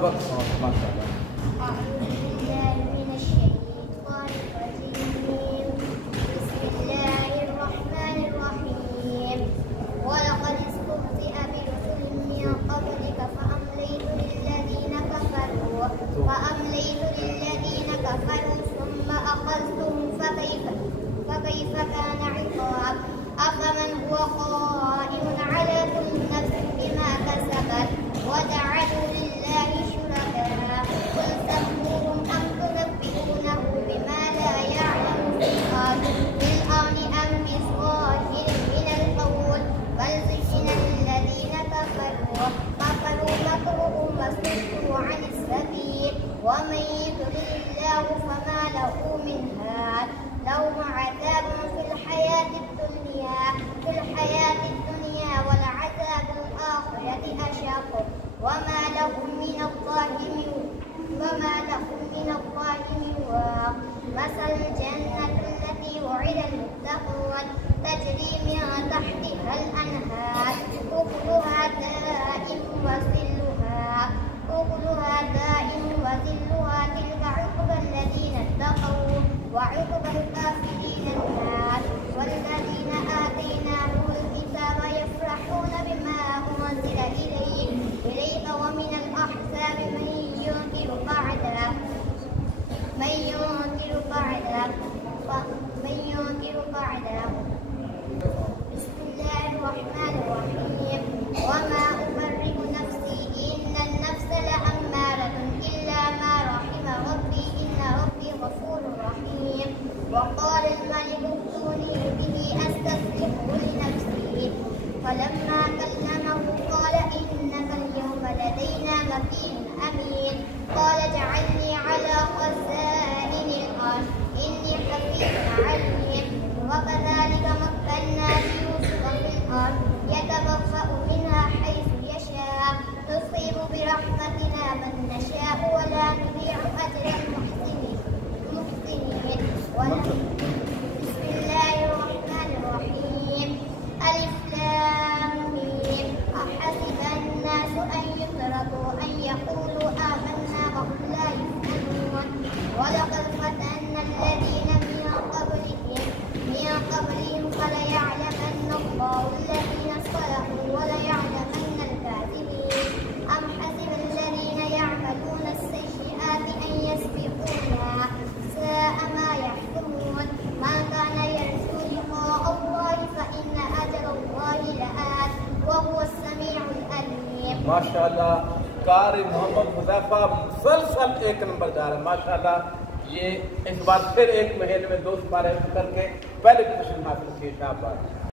بالله من الشيطان الرجيم. بسم الله الرحمن الرحيم. ولقد استهزئ برسل من قبلك فأمليت للذين كفروا ثم أخذتهم فكيف كان عقاب. أفمن هو قائم على كل نفس بما كسبت وجعلوا لله شركاء قل سموهم أم تنبئونه بما لا يعلم في الأرض أم بظاهر من القول بل زين للذين كفروا مكرهم وصدوا عن السبيل ومن يضلل الله فما له من هاد. لهم عذاب في الحياة الدنيا ولعذاب الآخرة أشق وما لهم من الله من واق. مثل الجنة التي وعد المتقون تجري من تحتها الأنهار أكلها دائم وظلها تلك عقبى الذين اتقوا وعقبى الكافرين النار. والذين آتيناهم الكتاب يفرحون بما أنزل إليك ومن الأحزاب من ينكر بعده. بسم الله الرحمن الرحيم. وما أبرئ نفسي إن النفس لأمارة إلا ما رحم ربي إن ربي غفور رحيم. وقال الملك ائتوني به أستخلصه لنفسي فلما كلمه قال إنك اليوم لدينا مكين أمين. قال اجعلني على خزائن الأرض إني حفيظ عليم. وكذلك مكنا ليوسف في الأرض يتبوأ منها حيث يشاء نصيب برحمتنا من نشاء ولا نضيع أجر المحسنين. بسم الله الرحمن الرحيم. ألف لام ميم. أحسب الناس أن يتركوا أن يقولوا آمنا وهم لا يفتنون. ولقد فتنا الذين من قبلهم فليعلمن الله الذين صدقوا وليعلمن الكاذبين. أم حسب الذين يعملون السيئات أن يسبقونا ساء ما يحكمون. من كان يرجو لقاء الله فإن أجل الله لآت وهو السميع العليم. माशाअल्लाह कारी मोहम्मद हुज़ैफा मुसलसल 1 नंबर जा रहे हैं माशाअल्लाह। ये इस बार फिर 1 महीने में 2 बार करके पहले पोजीशन हासिल की। शाबाश।